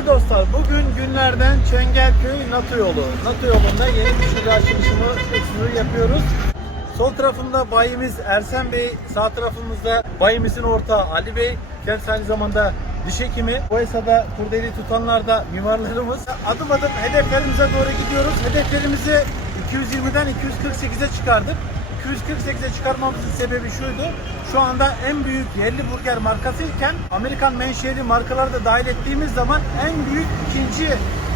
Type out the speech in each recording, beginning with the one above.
Bugün günlerden Çengelköy NATO yolu. NATO yolunda yeni bir şube açılışımı açılışı yapıyoruz. Sol tarafımda bayimiz Ersen Bey, sağ tarafımızda bayimizin ortağı Ali Bey. Kendisi aynı zamanda diş hekimi. Bu esada kurdeli tutanlar da mimarlarımız. Adım adım hedeflerimize doğru gidiyoruz. Hedeflerimizi 220'den 248'e çıkardık. 248'e çıkarmamızın sebebi şuydu. Şu anda en büyük yerli burger markası iken Amerikan menşeli markaları da dahil ettiğimiz zaman en büyük ikinci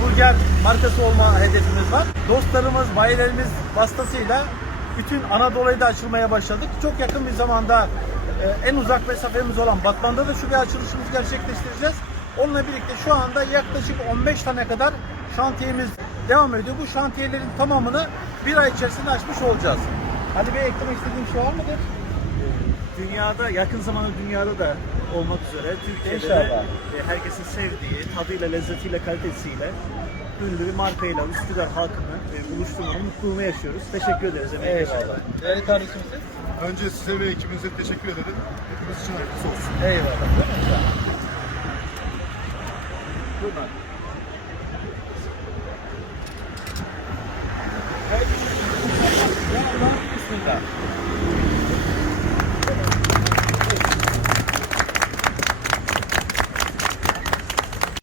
burger markası olma hedefimiz var. Dostlarımız, bayilerimiz vasıtasıyla bütün Anadolu'ya da açılmaya başladık. Çok yakın bir zamanda e, en uzak mesafemiz olan Batman'da da şube açılışımızı gerçekleştireceğiz. Onunla birlikte şu anda yaklaşık 15 tane kadar şantiyemiz devam ediyor. Bu şantiyelerin tamamını bir ay içerisinde açmış olacağız. Ali Bey eklemek istediğim şey var mıdır? Dünyada yakın zamanda dünyada da olmak üzere Türkiye'de de İnşallah. e, herkesin sevdiği tadıyla, lezzetiyle, kalitesiyle ünlü bir markayla Üsküdar halkını e, buluşturmanın mutluluğunu yaşıyoruz. Teşekkür ederiz. emeği. Eyvallah. Değerli kardeşim siz? Önce size ve ekibinize teşekkür ederim. Hepimiz için hayırlısı olsun. Eyvallah. Buradan. Yeah.